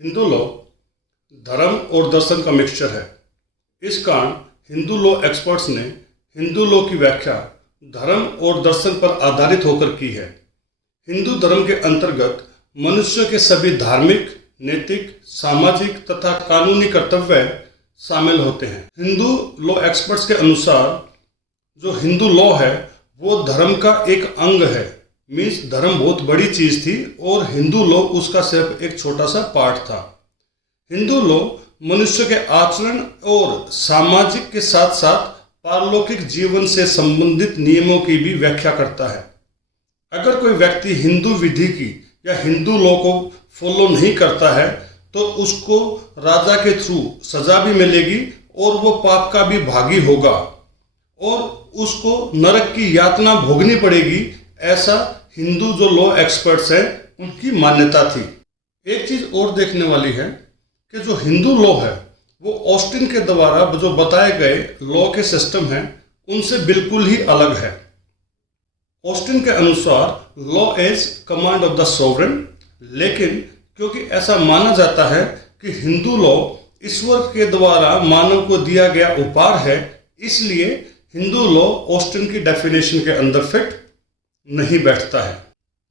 Hindu law धर्म और दर्शन का मिक्सचर है। इस कारण हिंदू लॉ एक्सपर्ट्स ने हिंदू लॉ की व्याख्या धर्म और दर्शन पर आधारित होकर की है। हिंदू धर्म के अंतर्गत मनुष्य के सभी धार्मिक, नैतिक, सामाजिक तथा कानूनी कर्तव्य शामिल होते हैं। हिंदू लॉ एक्सपर्ट्स के अनुसार जो हिंदू लॉ है वो धर्म का एक अंग है। मीन्स धर्म बहुत बड़ी चीज थी और हिंदू लॉ उसका सिर्फ एक छोटा सा पार्ट था। हिंदू लॉ मनुष्य के आचरण और सामाजिक के साथ साथ पारलौकिक जीवन से संबंधित नियमों की भी व्याख्या करता है। अगर कोई व्यक्ति हिंदू विधि की या हिंदू लॉ को फॉलो नहीं करता है तो उसको राजा के थ्रू सजा भी मिलेगी और वो पाप का भी भागी होगा और उसको नरक की यातना भोगनी पड़ेगी। ऐसा हिंदू जो लॉ एक्सपर्ट्स हैं उनकी मान्यता थी। एक चीज और देखने वाली है कि जो हिंदू लॉ है वो ऑस्टिन के द्वारा जो बताए गए लॉ के सिस्टम हैं उनसे बिल्कुल ही अलग है। ऑस्टिन के अनुसार law is command of the sovereign, लेकिन क्योंकि ऐसा माना जाता है कि हिंदू लॉ ईश्वर के द्वारा मानव को दिया गया उपहार है, इसलिए हिंदू लॉ ऑस्टिन की डेफिनेशन के अंदर फिट नहीं बैठता है।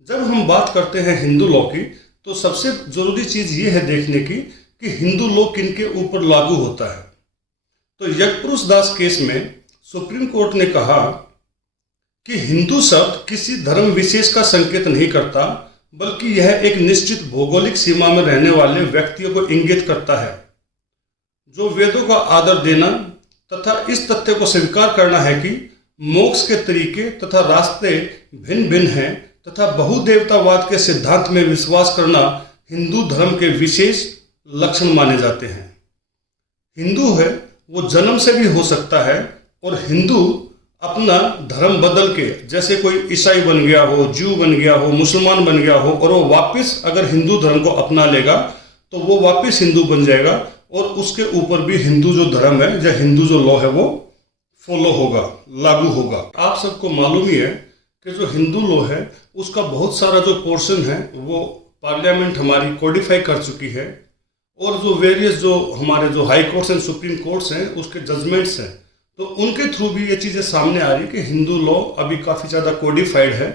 जब हम बात करते हैं हिंदू लॉ की तो सबसे जरूरी चीज ये है देखने की कि हिंदू लॉ किन के ऊपर लागू होता है। तो यज्ञपुरुष दास केस में सुप्रीम कोर्ट ने कहा कि हिंदू शब्द किसी धर्म विशेष का संकेत नहीं करता, बल्कि यह एक निश्चित भौगोलिक सीमा में रहने वाले व्यक्तियों को इंगित करता है। जो वेदों का आदर देना तथा इस तथ्य को स्वीकार करना है कि मोक्ष के तरीके तथा रास्ते भिन्न भिन्न हैं तथा बहुदेवतावाद के सिद्धांत में विश्वास करना हिंदू धर्म के विशेष लक्षण माने जाते हैं। हिंदू है वो जन्म से भी हो सकता है और हिंदू अपना धर्म बदल के, जैसे कोई ईसाई बन गया हो, ज्यू बन गया हो, मुसलमान बन गया हो और वो वापस अगर हिंदू धर्म को अपना लेगा तो वो वापस हिंदू बन जाएगा और उसके ऊपर भी हिंदू जो धर्म है या हिंदू जो लॉ है वो फॉलो होगा, लागू होगा। आप सबको मालूम ही है कि जो हिंदू लॉ है उसका बहुत सारा जो पोर्शन है वो पार्लियामेंट हमारी कोडिफाई कर चुकी है और जो वेरियस जो हमारे जो high courts and supreme courts हैं उसके जजमेंट्स हैं तो उनके थ्रू भी ये चीज़ें सामने आ रही कि हिंदू लॉ अभी काफ़ी ज़्यादा कोडिफाइड है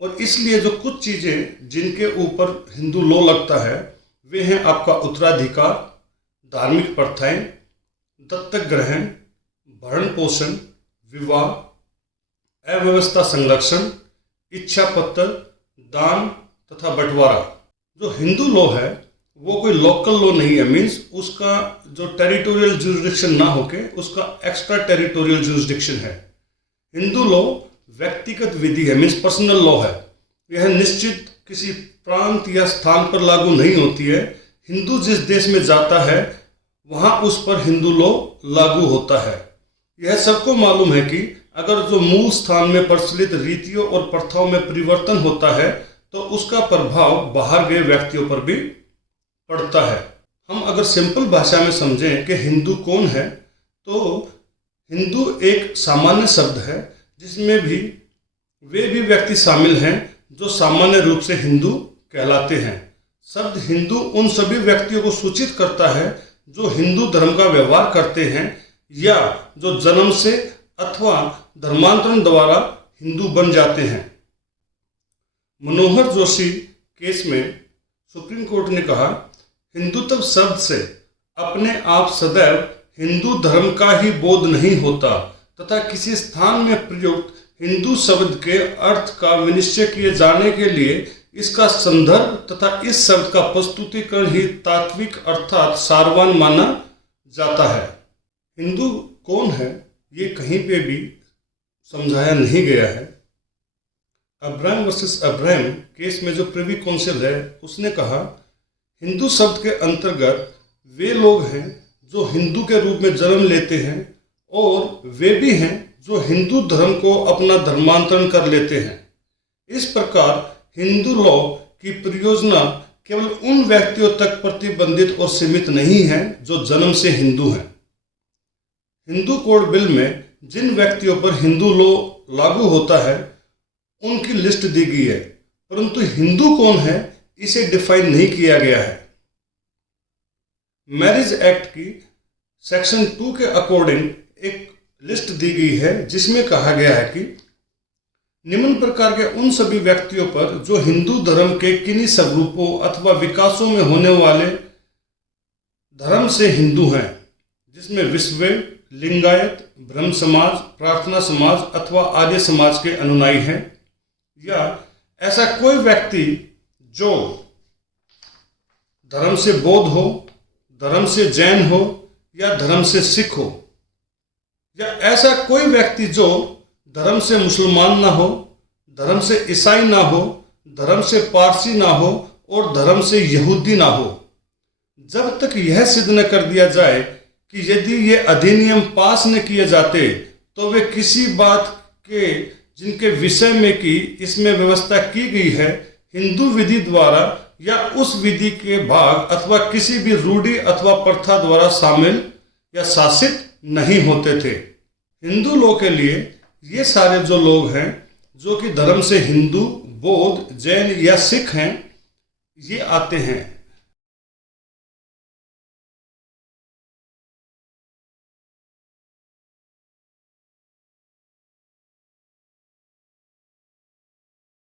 और इसलिए जो कुछ चीज़ें जिनके ऊपर हिंदू लॉ लगता है वे हैं आपका उत्तराधिकार, धार्मिक प्रथाएं, दत्तक ग्रहण, भरण पोषण, विवाह, अव्यवस्था संरक्षण, इच्छा पत्र, दान तथा बंटवारा। जो हिंदू लॉ है वो कोई लोकल लॉ नहीं है। मीन्स उसका जो टेरिटोरियल जुरिस्डिक्शन ना होके उसका एक्स्ट्रा टेरिटोरियल जुरिस्डिक्शन है। हिंदू लॉ व्यक्तिगत विधि है, मीन्स पर्सनल लॉ है। यह निश्चित किसी प्रांत या स्थान पर लागू नहीं होती है। हिंदू जिस देश में जाता है वहाँ उस पर हिंदू लॉ लागू होता है। यह सबको मालूम है कि अगर जो मूल स्थान में प्रचलित रीतियों और प्रथाओं में परिवर्तन होता है तो उसका प्रभाव बाहर गए व्यक्तियों पर भी पड़ता है। हम अगर सिंपल भाषा में समझें कि हिंदू कौन है तो हिंदू एक सामान्य शब्द है जिसमें भी वे भी व्यक्ति शामिल हैं जो सामान्य रूप से हिंदू कहलाते हैं। शब्द हिंदू उन सभी व्यक्तियों को सूचित करता है जो हिंदू धर्म का व्यवहार करते हैं या जो जन्म से अथवा धर्मांतरण द्वारा हिंदू बन जाते हैं। मनोहर जोशी केस में सुप्रीम कोर्ट ने कहा हिंदुत्व शब्द से अपने आप सदैव हिंदू धर्म का ही बोध नहीं होता तथा किसी स्थान में प्रयुक्त हिंदू शब्द के अर्थ का विनिश्चय किए जाने के लिए इसका संदर्भ तथा इस शब्द का प्रस्तुतिकरण ही तात्विक अर्थात सारवान माना जाता है। हिंदू कौन है ये कहीं पे भी समझाया नहीं गया है। अब्राहम वर्सेस अब्राहम केस में जो प्रिवी काउंसिल है उसने कहा हिंदू शब्द के अंतर्गत वे लोग हैं जो हिंदू के रूप में जन्म लेते हैं और वे भी हैं जो हिंदू धर्म को अपना धर्मांतरण कर लेते हैं। इस प्रकार हिंदू लॉ की प्रयोजना केवल उन व्यक्तियों तक प्रतिबंधित और सीमित नहीं है जो जन्म से हिंदू हैं। हिंदू कोड बिल में जिन व्यक्तियों पर हिंदू लॉ लागू होता है उनकी लिस्ट दी गई है, परंतु हिंदू कौन है इसे डिफाइन नहीं किया गया है। मैरिज एक्ट की सेक्शन 2 के अकॉर्डिंग एक लिस्ट दी गई है, जिसमें कहा गया है कि निम्न प्रकार के उन सभी व्यक्तियों पर जो हिंदू धर्म के किन्हीं स्वरूपों अथवा विकासों में होने वाले धर्म से हिंदू हैं, जिसमें विश्व, लिंगायत, ब्रह्म समाज, प्रार्थना समाज अथवा आर्य समाज के अनुयायी हैं, या ऐसा कोई व्यक्ति जो धर्म से बौद्ध हो, धर्म से जैन हो या धर्म से सिख हो, या ऐसा कोई व्यक्ति जो धर्म से मुसलमान ना हो, धर्म से ईसाई ना हो, धर्म से पारसी ना हो और धर्म से यहूदी ना हो। जब तक यह सिद्ध न कर दिया जाए कि यदि ये अधिनियम पास न किए जाते तो वे किसी बात के जिनके विषय में कि इसमें व्यवस्था की गई है हिंदू विधि द्वारा या उस विधि के भाग अथवा किसी भी रूढ़ि अथवा प्रथा द्वारा शामिल या शासित नहीं होते थे। हिंदू लोग के लिए ये सारे जो लोग हैं जो कि धर्म से हिंदू, बौद्ध, जैन या सिख हैं, ये आते हैं।